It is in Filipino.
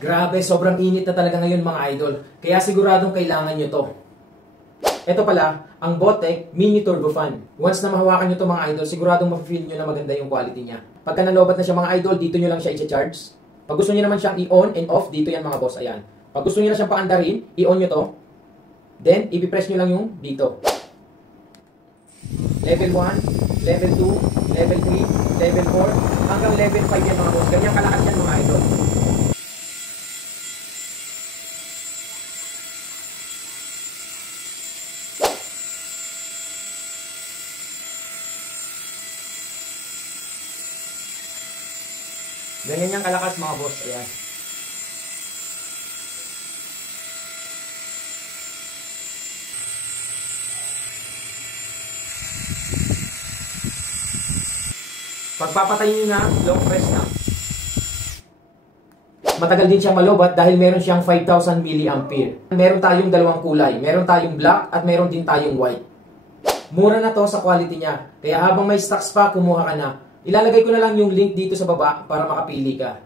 Grabe, sobrang init na talaga ngayon mga idol. Kaya siguradong kailangan nyo to. Ito pala, ang Botec Mini Turbo Fan. Once na mahawakan nyo to mga idol, siguradong ma-feel nyo na maganda yung quality niya. Pagka nalobat na siya mga idol, dito nyo lang siya i-charge. Pag gusto nyo naman siyang i-on and off, dito yan mga boss, ayan. Pag gusto nyo na siyang paandarin, i-on nyo to. Then, i-press nyo lang yung dito. Level 1, level 2, level 3, level 4, hanggang level 5 yan mga boss. Ganyan kalakas yan mga idol. Ganyan yung kalakas mga boss. Ayan. Pagpapatayin nyo na, long press na. Matagal din siyang malobat dahil meron siyang 5,000 mAh. Meron tayong dalawang kulay. Meron tayong black at meron din tayong white. Mura na to sa quality niya. Kaya habang may stocks pa, kumuha ka na. Ilalagay ko na lang yung link dito sa baba para makapili ka.